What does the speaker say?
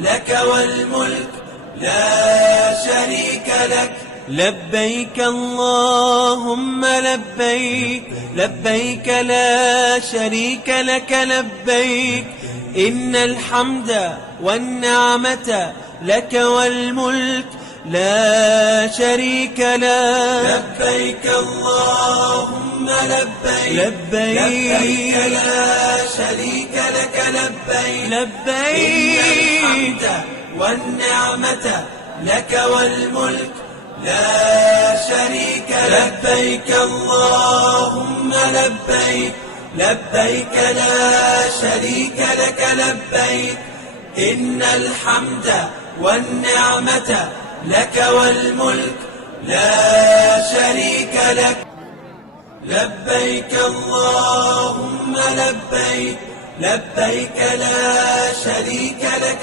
لك والملك لا شريك لك. لبيك اللهم لبيك، لبيك لا شريك لك لبيك، إن الحمد والنعمة لك والملك لا شريك لك. لبيك اللهم لبيك، لبيك لا شريك لك لبيك، لبيك إن الحمد والنعمة لك والملك لا شريك لك. لبيك اللهم لبيك، لبيك لا شريك لك لبيك، إن الحمد والنعمة لك والملك لا شريك لك. لبيك اللهم لبيك، لبيك لا شريك لك